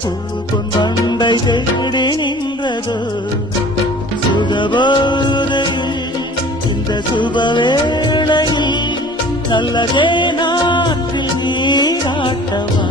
பூ பொன் வண்டை தேடி நின்றதோ சுகபோதையில் இந்த சுபவேளையில் நல்லதே நாட்டில் நீராட்டவா